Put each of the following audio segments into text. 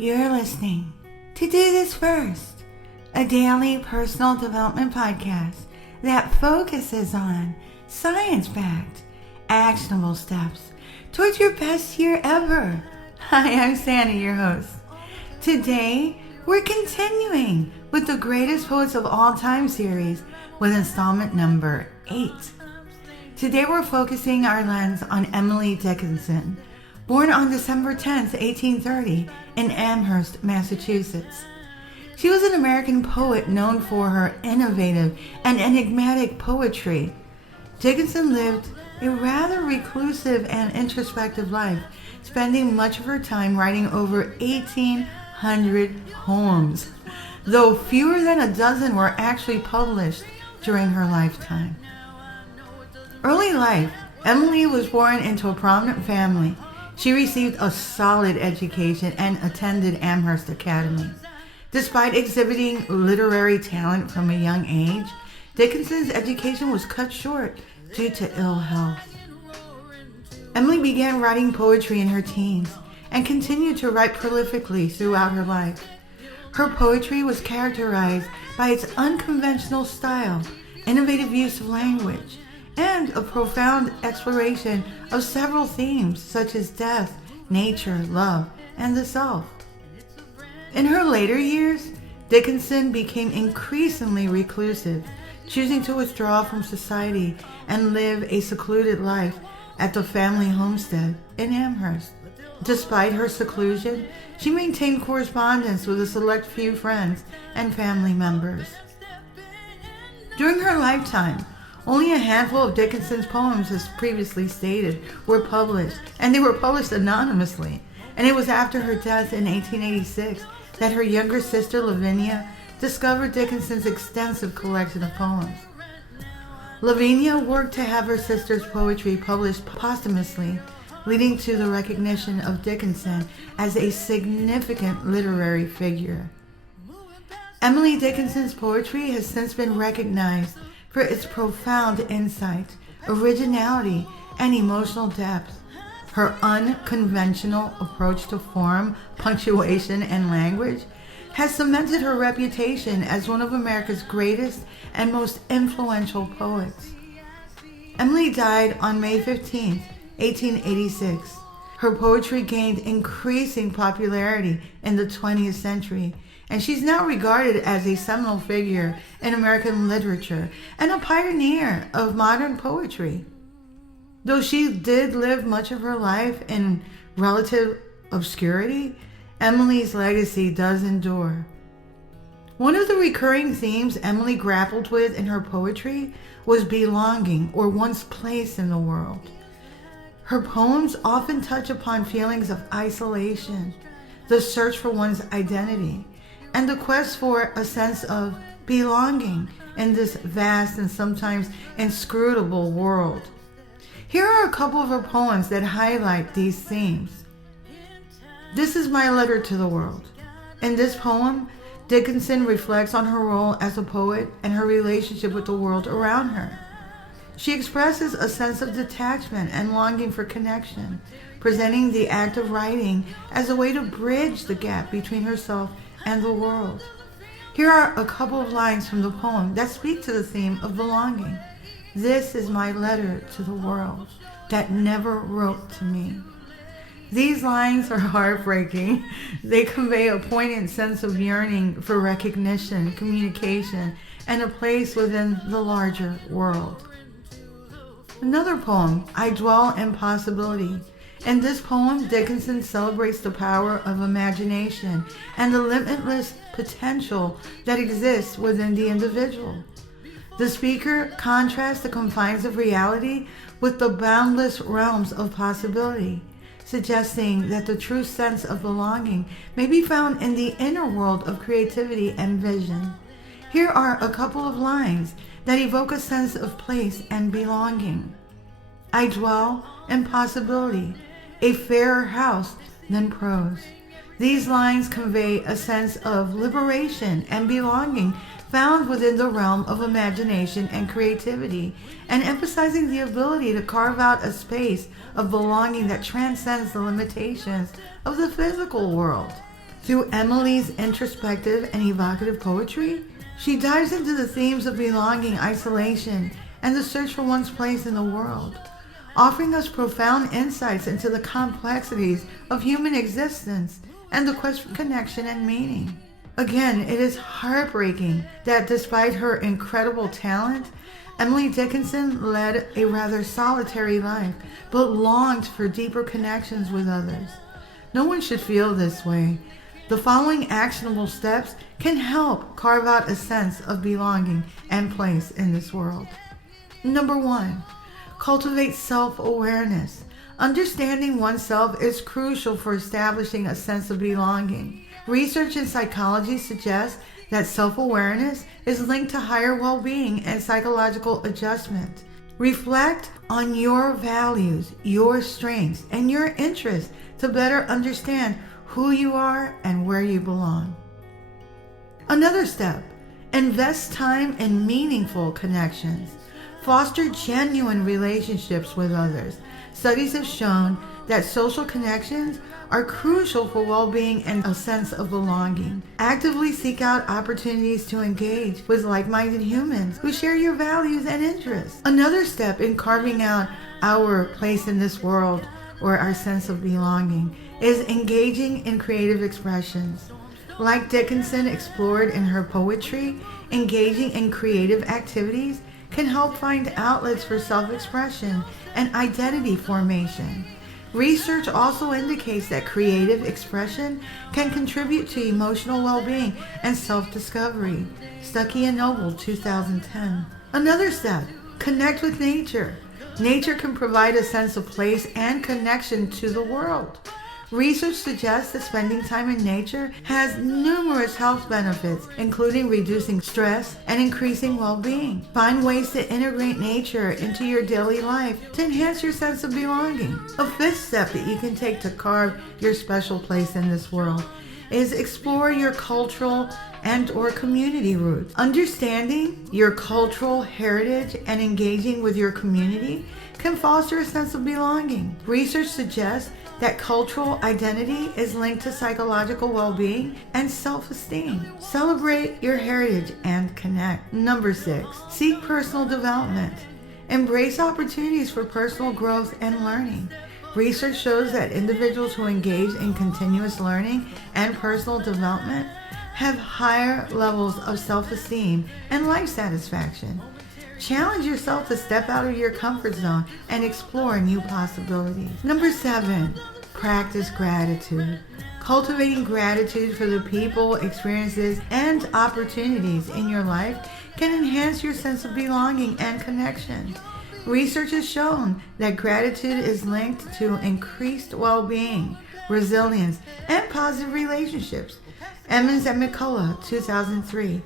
You're listening to Do This First, a daily personal development podcast that focuses on science-backed, actionable steps towards your best year ever. Hi, I'm Sandy, your host. Today, we're continuing with the Greatest Poets of All Time series with installment number 8. Today, we're focusing our lens on Emily Dickinson, born on December 10th, 1830 in Amherst, Massachusetts. She was an American poet known for her innovative and enigmatic poetry. Dickinson lived a rather reclusive and introspective life, spending much of her time writing over 1,800 poems, though fewer than a dozen were actually published during her lifetime. Early life, Emily was born into a prominent family. She received a solid education and attended Amherst Academy. Despite exhibiting literary talent from a young age, Dickinson's education was cut short due to ill health. Emily began writing poetry in her teens and continued to write prolifically throughout her life. Her poetry was characterized by its unconventional style, innovative use of language, and a profound exploration of several themes such as death, nature, love, and the self. In her later years, Dickinson became increasingly reclusive, choosing to withdraw from society and live a secluded life at the family homestead in Amherst. Despite her seclusion, she maintained correspondence with a select few friends and family members. During her lifetime, only a handful of Dickinson's poems, as previously stated, were published, and they were published anonymously. And it was after her death in 1886 that her younger sister, Lavinia, discovered Dickinson's extensive collection of poems. Lavinia worked to have her sister's poetry published posthumously, leading to the recognition of Dickinson as a significant literary figure. Emily Dickinson's poetry has since been recognized for its profound insight, originality, and emotional depth. Her unconventional approach to form, punctuation, and language has cemented her reputation as one of America's greatest and most influential poets. Emily died on May 15, 1886. Her poetry gained increasing popularity in the 20th century, and she's now regarded as a seminal figure in American literature and a pioneer of modern poetry. Though she did live much of her life in relative obscurity, Emily's legacy does endure. One of the recurring themes Emily grappled with in her poetry was belonging, or one's place in the world. Her poems often touch upon feelings of isolation, the search for one's identity, and the quest for a sense of belonging in this vast and sometimes inscrutable world. Here are a couple of her poems that highlight these themes. This is my letter to the world. In this poem, Dickinson reflects on her role as a poet and her relationship with the world around her. She expresses a sense of detachment and longing for connection, presenting the act of writing as a way to bridge the gap between herself and the world. Here are a couple of lines from the poem that speak to the theme of belonging. This is my letter to the world that never wrote to me. These lines are heartbreaking. They convey a poignant sense of yearning for recognition, communication, and a place within the larger world. Another poem, I Dwell in Possibility. In this poem, Dickinson celebrates the power of imagination and the limitless potential that exists within the individual. The speaker contrasts the confines of reality with the boundless realms of possibility, suggesting that the true sense of belonging may be found in the inner world of creativity and vision. Here are a couple of lines that evoke a sense of place and belonging. I dwell in possibility, a fairer house than prose. These lines convey a sense of liberation and belonging found within the realm of imagination and creativity, and emphasizing the ability to carve out a space of belonging that transcends the limitations of the physical world. Through Emily's introspective and evocative poetry, she dives into the themes of belonging, isolation, and the search for one's place in the world, offering us profound insights into the complexities of human existence and the quest for connection and meaning. Again, it is heartbreaking that despite her incredible talent, Emily Dickinson led a rather solitary life, but longed for deeper connections with others. No one should feel this way. The following actionable steps can help carve out a sense of belonging and place in this world. Number 1, cultivate self-awareness. Understanding oneself is crucial for establishing a sense of belonging. Research in psychology suggests that self-awareness is linked to higher well-being and psychological adjustment. Reflect on your values, your strengths, and your interests to better understand who you are and where you belong. Another step, invest time in meaningful connections. Foster genuine relationships with others. Studies have shown that social connections are crucial for well-being and a sense of belonging. Actively seek out opportunities to engage with like-minded humans who share your values and interests. Another step in carving out our place in this world, or our sense of belonging, is engaging in creative expressions. Like Dickinson explored in her poetry, engaging in creative activities can help find outlets for self-expression and identity formation. Research also indicates that creative expression can contribute to emotional well-being and self-discovery. Stuckey and Noble, 2010. Another step, connect with nature. Nature can provide a sense of place and connection to the world. Research suggests that spending time in nature has numerous health benefits, including reducing stress and increasing well-being. Find ways to integrate nature into your daily life to enhance your sense of belonging. A fifth step that you can take to carve your special place in this world is explore your cultural and/or community roots. Understanding your cultural heritage and engaging with your community can foster a sense of belonging. Research suggests that cultural identity is linked to psychological well-being and self-esteem. Celebrate your heritage and connect. Number 6, seek personal development. Embrace opportunities for personal growth and learning. Research shows that individuals who engage in continuous learning and personal development have higher levels of self-esteem and life satisfaction. Challenge yourself to step out of your comfort zone and explore new possibilities. Number 7, practice gratitude. Cultivating gratitude for the people, experiences, and opportunities in your life can enhance your sense of belonging and connection. Research has shown that gratitude is linked to increased well-being, resilience, and positive relationships. Emmons and McCullough, 2003.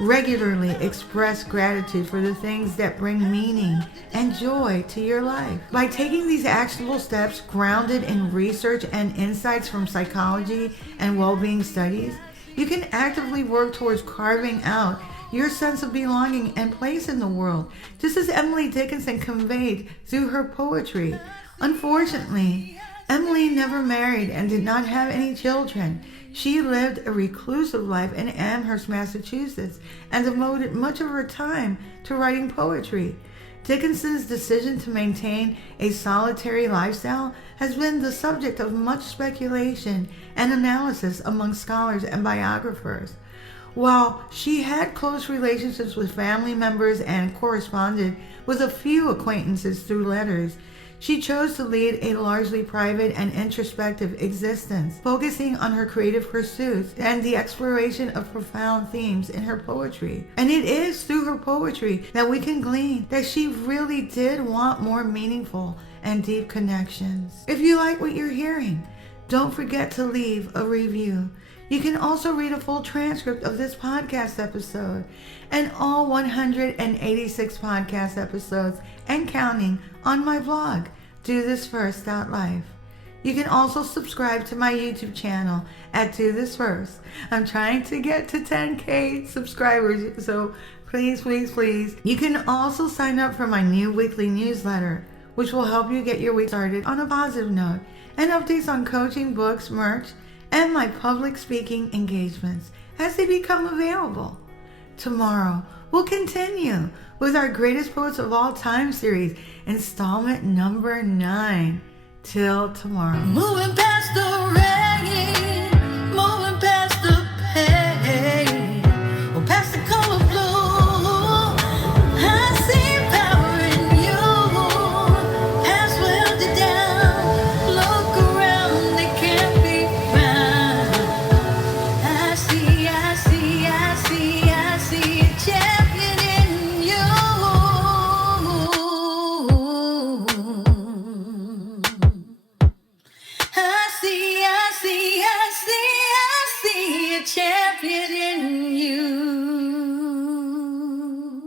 Regularly express gratitude for the things that bring meaning and joy to your life. By taking these actionable steps grounded in research and insights from psychology and well-being studies, you can actively work towards carving out your sense of belonging and place in the world, just as Emily Dickinson conveyed through her poetry. Unfortunately, Emily never married and did not have any children. She lived a reclusive life in Amherst, Massachusetts, and devoted much of her time to writing poetry. Dickinson's decision to maintain a solitary lifestyle has been the subject of much speculation and analysis among scholars and biographers. While she had close relationships with family members and corresponded with a few acquaintances through letters, she chose to lead a largely private and introspective existence, focusing on her creative pursuits and the exploration of profound themes in her poetry. And it is through her poetry that we can glean that she really did want more meaningful and deep connections. If you like what you're hearing, don't forget to leave a review. You can also read a full transcript of this podcast episode and all 186 podcast episodes and counting on my blog, DoThisFirst.life. You can also subscribe to my YouTube channel at Do This First. I'm trying to get to 10K subscribers, so please. You can also sign up for my new weekly newsletter, which will help you get your week started on a positive note, and updates on coaching, books, merch, and my public speaking engagements as they become available. Tomorrow, we'll continue with our Greatest Poets of All Time series, installment number 9. Till tomorrow. Moving past the red.